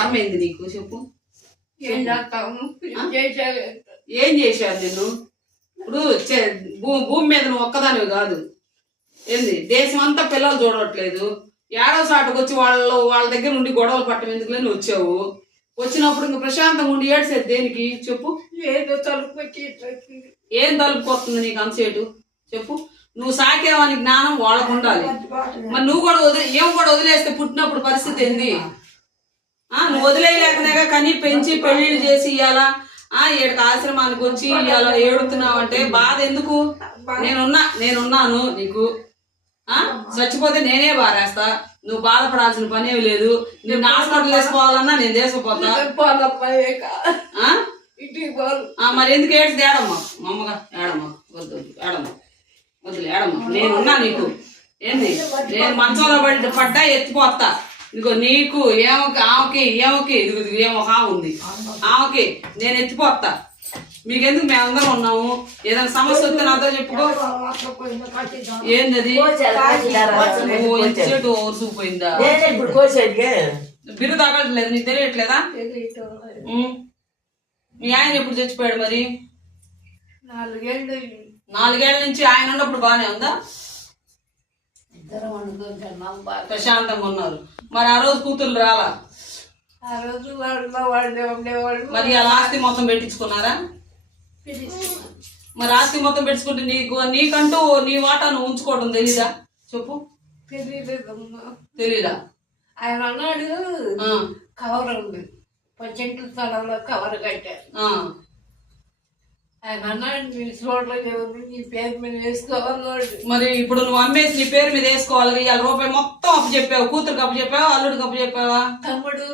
కర్మ ఏంది నీకు చెప్పు. ఏం చేస్తాము? ఏం చేశారు నిన్ను? ఇప్పుడు భూమి మీద నువ్వు ఒక్కదానివి కాదు, ఏంది దేశం అంతా పిల్లలు చూడట్లేదు. ఏడో సాటుకు వచ్చి వాళ్ళ దగ్గర నుండి గొడవలు పట్టం ఎందుకులే నువ్వు వచ్చావు. వచ్చినప్పుడు ఇంకా ప్రశాంతంగా ఉండి ఏడ్సేది దేనికి చెప్పు. ఏదో తలుపు ఏం తలుపుకొస్తుంది నీకు అంతసేటు చెప్పు. నువ్వు సాకేవాని జ్ఞానం వాళ్ళకు ఉండాలి. మరి నువ్వు కూడా కూడా వదిలేస్తే పుట్టినప్పుడు పరిస్థితి ఏంది? నువ్వు వదిలేయలేకనేగా కానీ పెంచి పెళ్లిళ్ళు చేసి ఇయ్యాలా, ఏడుకు ఆశ్రమానికి వచ్చి ఇవాళ ఏడుతున్నావు అంటే బాధ ఎందుకు? నేనున్నాను నీకు. చచ్చిపోతే నేనే బారేస్తా, నువ్వు బాధపడాల్సిన పనేమి లేదు. నేను హాస్పిటల్ వేసుకోవాలన్నా నేను తీసుకుపోతా. మరి ఎందుకు ఏడ్చి ఏడమ్మా అమ్మగా ఏడమ్మా వద్దు ఏడమ్మా వద్దులే ఏడమ్మా. నేనున్నా నీకు. ఏంది నేను మంచంలో పడ్డా ఎత్తిపోతా. ఇదిగో నీకు ఆమెకి ఇదిగో ఏమో ఉంది ఆమెకి నేను ఎత్తిపోతా. మీకెందుకు మేమందరం ఉన్నాము. ఏదైనా సమస్య వస్తే నాతో చెప్పుకో. ఏంది అది ఇచ్చేటు ఓర్సుకుపోయిందా? బిర్రు తగలట్లేదు నీకు తెలియట్లేదా? మీ ఆయన ఎప్పుడు చచ్చిపోయాడు మరి? 4 ఏళ్ళ నుంచి ఆయన ఉన్నప్పుడు బాగానే ఉందా? ప్రశాంతంగా ఉన్నారు. మరి ఆ రోజు కూతురు రాలా? ఆ రోజు ఉండేవాళ్ళు. మరి ఆ ఆస్తి మొత్తం పెట్టించుకున్నారా? మరి ఆస్తి మొత్తం పెట్టుకుంటే నీకంటూ నీ వాటా నువ్వు ఉంచుకోవడం తెలీదా చెప్పు. తెలీదా? ఆయన అన్నాడు కవర్ ఉంది 10 స్థలంలో కవర్ కట్టారు. ఆయన అన్నాడు నీ చోట్లకి నీ పేరు మీద వేసుకోవాలన్నాడు. మరి ఇప్పుడు నువ్వు అమ్మేసి నీ పేరు మీద వేసుకోవాలి. ఇవాళ రూపాయి మొత్తం అప్పు చెప్పావు. కూతురికి అప్పు చెప్పావా, అల్లుడికి అప్పు చెప్పావా? తమ్ముడు